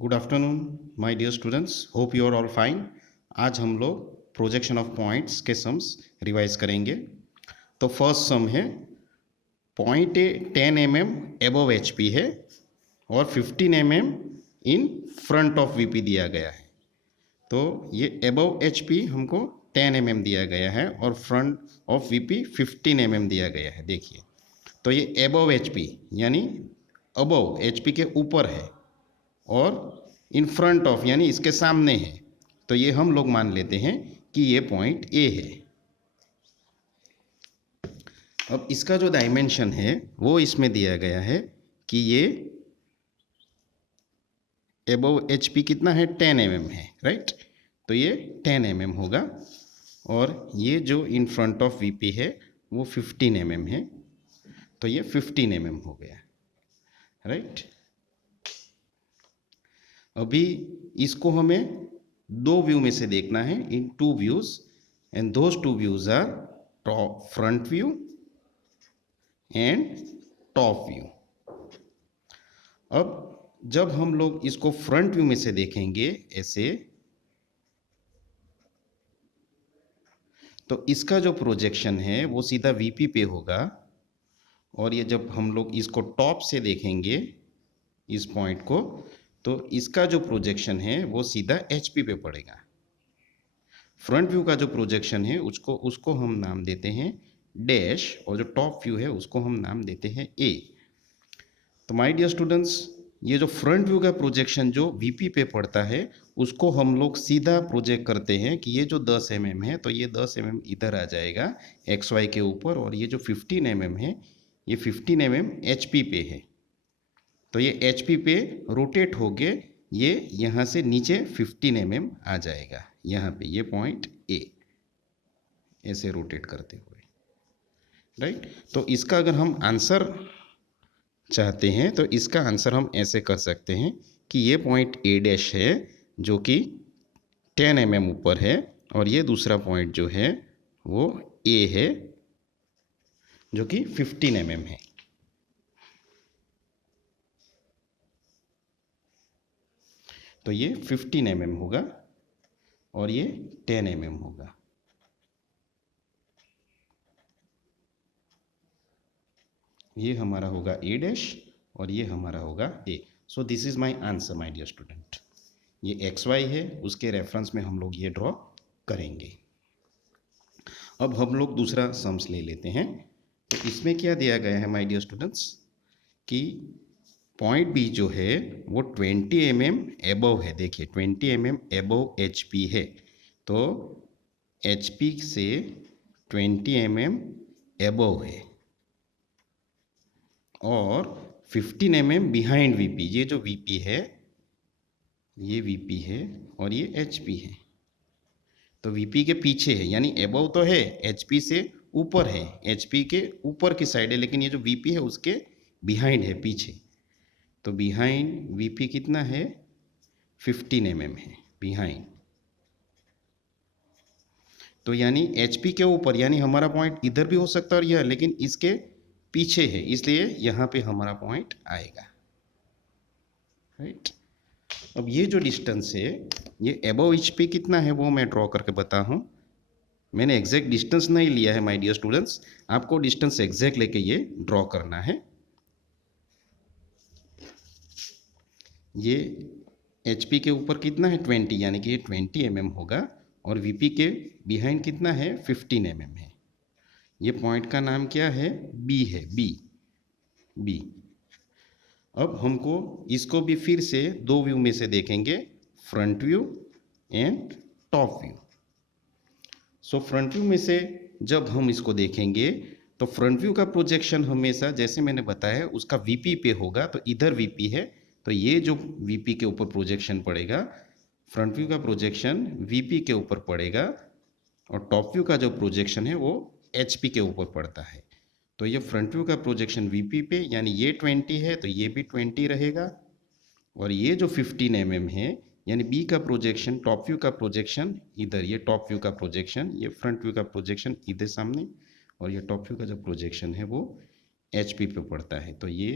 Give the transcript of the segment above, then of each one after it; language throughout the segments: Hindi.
Good afternoon my dear students, hope you are all fine. आज हम लोग प्रोजेक्शन ऑफ पॉइंट्स के सम्स रिवाइज करेंगे। तो फर्स्ट सम है point A 10 mm above H P है और 15 mm in front of VP दिया गया है। तो ये एबव एच पी हमको 10 mm दिया गया है और फ्रंट ऑफ वीपी 15 mm दिया गया है। देखिए, तो ये एबव एच पी यानी अबव एच पी के ऊपर है और इन फ्रंट ऑफ यानी इसके सामने है। तो ये हम लोग मान लेते हैं कि ये पॉइंट ए है। अब इसका जो डायमेंशन है वो इसमें दिया गया है कि ये एबव एच पी कितना है, 10 mm है, राइट। तो ये 10 mm होगा और ये जो इन फ्रंट ऑफ वीपी है वो 15 mm है। तो ये 15 mm हो गया, राइट। अभी इसको हमें दो व्यू में से देखना है, in two views, and those two views are top front view and top view. अब जब हम लोग इसको फ्रंट व्यू में से देखेंगे ऐसे, तो इसका जो प्रोजेक्शन है वो सीधा वीपी पे होगा और ये जब हम लोग इसको टॉप से देखेंगे इस पॉइंट को, तो इसका जो प्रोजेक्शन है वो सीधा एचपी पे पड़ेगा। फ्रंट व्यू का जो प्रोजेक्शन है उसको हम नाम देते हैं डैश और जो टॉप व्यू है उसको हम नाम देते हैं ए। तो माय डियर स्टूडेंट्स, ये जो फ्रंट व्यू का प्रोजेक्शन जो वीपी पे पड़ता है उसको हम लोग सीधा प्रोजेक्ट करते हैं कि ये जो 10 mm है तो ये 10 mm इधर आ जाएगा एक्स वाई के ऊपर, और ये जो 15 mm है ये 15 mm एचपी पे है। तो ये एच पी पे रोटेट हो गए, ये यहाँ से नीचे 15 mm आ जाएगा यहाँ पे, ये पॉइंट ए ऐसे रोटेट करते हुए, राइट। तो इसका अगर हम आंसर चाहते हैं तो इसका आंसर हम ऐसे कर सकते हैं कि ये पॉइंट ए डैश है जो कि 10 mm ऊपर है और ये दूसरा पॉइंट जो है वो ए है जो कि 15 mm है। तो ये 15 mm होगा और ये 10 mm होगा। ये हमारा होगा ए डैश और ये हमारा होगा A. So this is my answer my dear student. ये एक्स वाई है, उसके रेफरेंस में हम लोग ये ड्रॉ करेंगे। अब हम लोग दूसरा सम्स ले लेते हैं। तो इसमें क्या दिया गया है माय डियर स्टूडेंट्स कि पॉइंट बी जो है वो 20 mm एबव है। देखिए 20 mm एबव एच पी है, तो एच पी से 20 mm एबव है और 15 mm बिहाइंड वीपी। ये जो वीपी है ये वीपी है और ये एचपी है। तो वीपी के पीछे है, यानी एबव तो है, एचपी से ऊपर है, एचपी के ऊपर की साइड है, लेकिन ये जो वीपी है उसके बिहाइंड है, पीछे। तो बिहाइंड वीपी कितना है, 15 mm है बिहाइंड। तो यानी एचपी के ऊपर, यानी हमारा पॉइंट इधर भी हो सकता है और यह, लेकिन इसके पीछे है, इसलिए यहाँ पे हमारा पॉइंट आएगा, राइट। अब ये जो डिस्टेंस है ये एबव एचपी कितना है वो मैं ड्रॉ करके बता हूँ। मैंने एग्जैक्ट डिस्टेंस नहीं लिया है माय डियर स्टूडेंट्स, आपको डिस्टेंस एग्जैक्ट लेके ये ड्रॉ करना है। ये एचपी के ऊपर कितना है 20, यानी कि ये 20 mm होगा और वीपी के बिहाइंड कितना है 15 mm है। ये पॉइंट का नाम क्या है, बी है, बी। अब हमको इसको भी फिर से दो व्यू में से देखेंगे, front view and top view. So front view में से जब हम इसको देखेंगे तो फ्रंट व्यू का प्रोजेक्शन हमेशा, जैसे मैंने बताया, उसका वीपी पे होगा। तो इधर वीपी है तो ये जो वीपी के ऊपर प्रोजेक्शन पड़ेगा, फ्रंट व्यू का प्रोजेक्शन वीपी के ऊपर पड़ेगा और टॉप व्यू का जो प्रोजेक्शन है वो एचपी के ऊपर पड़ता है। तो ये फ्रंट व्यू का प्रोजेक्शन वीपी पे, यानी ये 20 है तो ये भी 20 रहेगा, और ये जो 15 mm है यानी बी का प्रोजेक्शन, टॉप व्यू का प्रोजेक्शन इधर, ये टॉप व्यू का प्रोजेक्शन, ये फ्रंट व्यू का प्रोजेक्शन इधर सामने, और ये टॉप व्यू का जो प्रोजेक्शन है वो एचपी पे पड़ता है। तो ये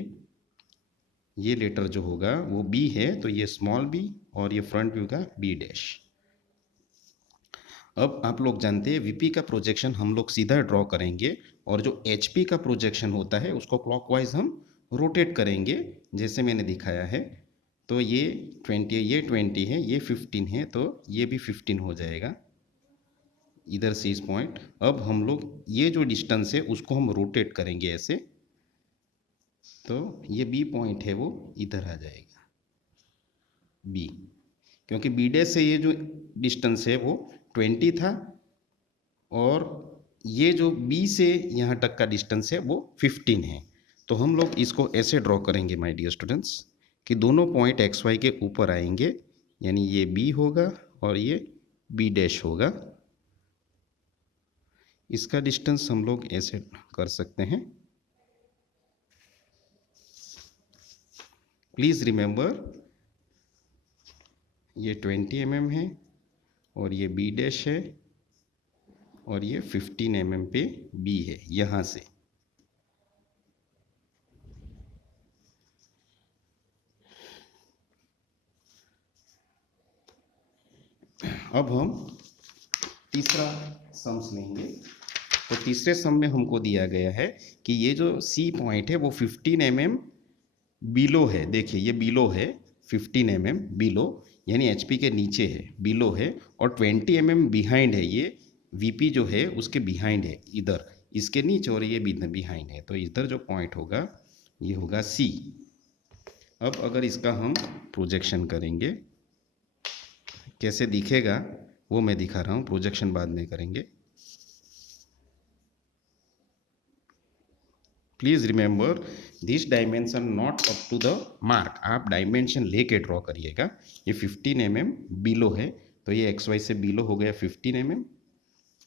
ये लेटर जो होगा वो बी है, तो ये स्मॉल बी और ये फ्रंट व्यू का बी डैश। अब आप लोग जानते हैं वीपी का प्रोजेक्शन हम लोग सीधा ड्रॉ करेंगे, और जो एचपी का प्रोजेक्शन होता है उसको क्लॉकवाइज हम रोटेट करेंगे, जैसे मैंने दिखाया है। तो ये 20, ये 20 है, ये 15 है, तो ये भी 15 हो जाएगा इधर से इस पॉइंट। अब हम लोग ये जो डिस्टेंस है उसको हम रोटेट करेंगे ऐसे, तो ये बी पॉइंट है वो इधर आ जाएगा बी, क्योंकि बी डे से ये जो डिस्टेंस है वो 20 था, और ये जो बी से यहाँ तक का डिस्टेंस है वो 15 है। तो हम लोग इसको ऐसे ड्रॉ करेंगे माय डियर स्टूडेंट्स कि दोनों पॉइंट एक्स वाई के ऊपर आएंगे, यानी ये बी होगा और ये बी डैश होगा। इसका डिस्टेंस हम लोग ऐसे कर सकते हैं। प्लीज़ रिमेंबर ये 20 mm है और ये बी डैश है और ये 15 mm पे बी है यहाँ से। अब हम तीसरा सम्स लेंगे। तो तीसरे सम में हमको दिया गया है कि ये जो सी पॉइंट है वो 15 mm बिलो है। देखिए ये बिलो है, 15 mm बिलो, यानी एचपी के नीचे है, बिलो है, और 20 mm बिहाइंड है। ये वीपी जो है उसके बिहाइंड है, इधर इसके नीचे, और ये बिहाइंड है। तो इधर जो पॉइंट होगा ये होगा सी। अब अगर इसका हम प्रोजेक्शन करेंगे, कैसे दिखेगा वो मैं दिखा रहा हूँ, प्रोजेक्शन बाद में करेंगे। Please remember this dimension not up to the mark, आप डायमेंशन लेके ड्रॉ करिएगा। ये 15 mm बिलो है, तो ये एक्स वाई से बिलो हो गया 15 mm,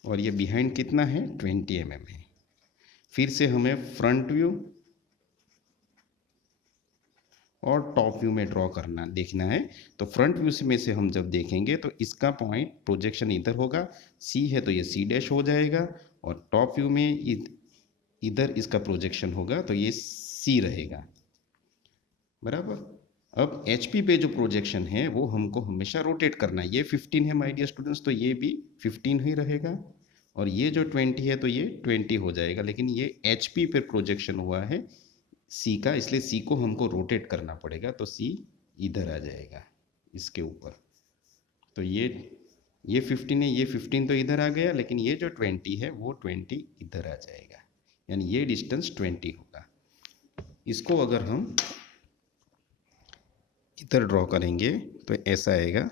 और ये बिहाइंड कितना है 20 mm है। फिर से हमें फ्रंट व्यू और टॉप व्यू में ड्रॉ करना देखना है। तो फ्रंट व्यू में से हम जब देखेंगे तो इसका पॉइंट प्रोजेक्शन इधर होगा, सी है तो ये सी डैश हो जाएगा, और टॉप व्यू में इधर इसका प्रोजेक्शन होगा तो ये सी रहेगा, बराबर। अब एचपी पे जो प्रोजेक्शन है वो हमको हमेशा रोटेट करना है। ये 15 है माय डियर स्टूडेंट्स, तो ये भी 15 ही रहेगा, और ये जो 20 है तो ये 20 हो जाएगा। लेकिन ये एचपी पे प्रोजेक्शन हुआ है सी का, इसलिए सी को हमको रोटेट करना पड़ेगा, तो सी इधर आ जाएगा इसके ऊपर। तो ये 15 है, ये 15 तो इधर आ गया, लेकिन ये जो 20 है वो 20 इधर आ जाएगा, यानी ये डिस्टेंस 20 होगा। इसको अगर हम इधर ड्रॉ करेंगे तो ऐसा आएगा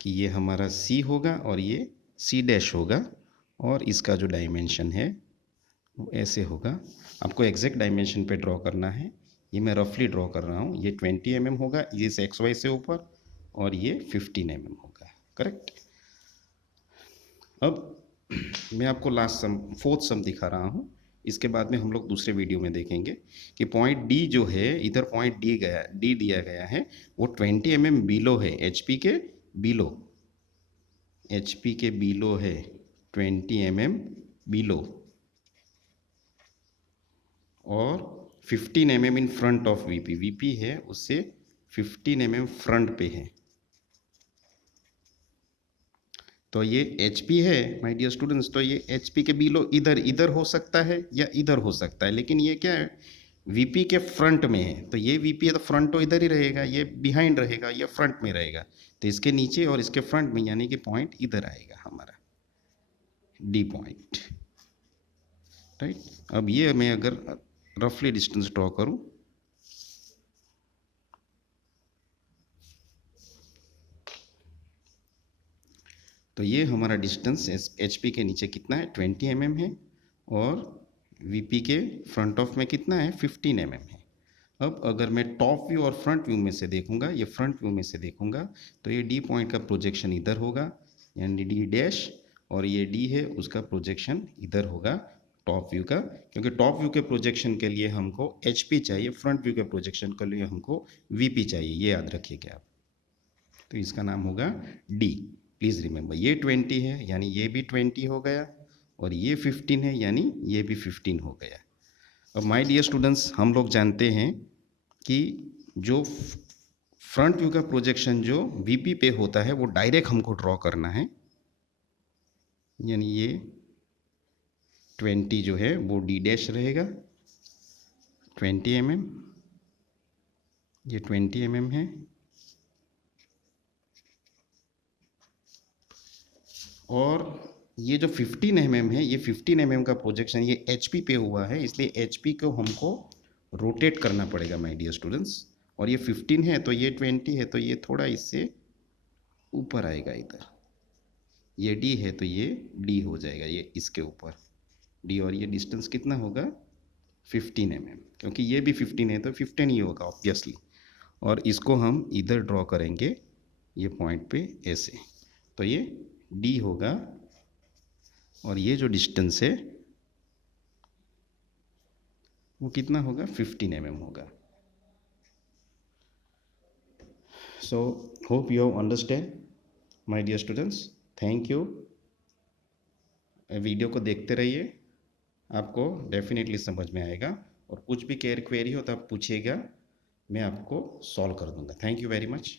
कि ये हमारा सी होगा और ये सी डैश होगा, और इसका जो डायमेंशन है वो ऐसे होगा। आपको एग्जैक्ट डायमेंशन पे ड्रॉ करना है, ये मैं रफली ड्रॉ कर रहा हूँ। ये 20 mm होगा इस एक्स वाई से ऊपर, और ये 15 mm होगा, करेक्ट। अब मैं आपको लास्ट सम, फोर्थ सम दिखा रहा हूँ। इसके बाद में हम लोग दूसरे वीडियो में देखेंगे कि पॉइंट डी जो है, इधर पॉइंट डी दिया गया है, वो 20 mm बिलो है, एचपी के बिलो, एचपी के बिलो है 20 mm बिलो, और 15 mm in front of VP, VP है उससे 15 mm फ्रंट पे है। तो ये एचपी है माय डियर स्टूडेंट्स, तो ये एचपी के बिलो इधर हो सकता है या इधर हो सकता है, लेकिन ये क्या है वीपी के फ्रंट में है। तो ये वीपी है तो फ्रंट तो इधर ही रहेगा, ये बिहाइंड रहेगा, ये फ्रंट में रहेगा। तो इसके नीचे और इसके फ्रंट में, यानी कि पॉइंट इधर आएगा हमारा डी पॉइंट, राइट। अब ये मैं अगर रफली डिस्टेंस ड्रॉ करूं, तो ये हमारा डिस्टेंस एचपी के नीचे कितना है 20 mm है, और वीपी के फ्रंट ऑफ में कितना है 15 mm है। अब अगर मैं टॉप व्यू और फ्रंट व्यू में से देखूंगा, ये फ्रंट व्यू में से देखूंगा, तो ये डी पॉइंट का प्रोजेक्शन इधर होगा, यानी डी डैश, और ये डी है उसका प्रोजेक्शन इधर होगा टॉप व्यू का, क्योंकि टॉप व्यू के प्रोजेक्शन के लिए हमको एचपी चाहिए, फ्रंट व्यू के प्रोजेक्शन के लिए हमको वीपी चाहिए, ये याद रखिएगा आप। तो इसका नाम होगा डी। प्लीज़ रिमेंबर ये 20 है यानी ये भी 20 हो गया, और ये 15 है यानी ये भी 15 हो गया। अब माय डियर स्टूडेंट्स, हम लोग जानते हैं कि जो फ्रंट व्यू का प्रोजेक्शन जो वीपी पे होता है वो डायरेक्ट हमको ड्रॉ करना है, यानी ये 20 जो है वो डी डैश रहेगा, 20 mm, ये 20 mm है, और ये जो 15 mm है, ये 15 mm का प्रोजेक्शन ये HP पे हुआ है, इसलिए HP को हमको रोटेट करना पड़ेगा माय डियर स्टूडेंट्स। और ये 15 है तो ये 20 है, तो ये थोड़ा इससे ऊपर आएगा इधर, ये D है तो ये D हो जाएगा, ये इसके ऊपर D, और ये डिस्टेंस कितना होगा 15 mm, क्योंकि ये भी 15 है तो 15 ही होगा ऑब्वियसली। और इसको हम इधर ड्रॉ करेंगे ये पॉइंट पे ऐसे, तो ये D होगा, और ये जो डिस्टेंस है वो कितना होगा 15 mm होगा। So hope you have understand my dear students, thank you. Video को देखते रहिए, आपको डेफिनेटली समझ में आएगा, और कुछ भी क्वेरी हो तो आप पूछिएगा, मैं आपको सॉल्व कर दूंगा। Thank you very much.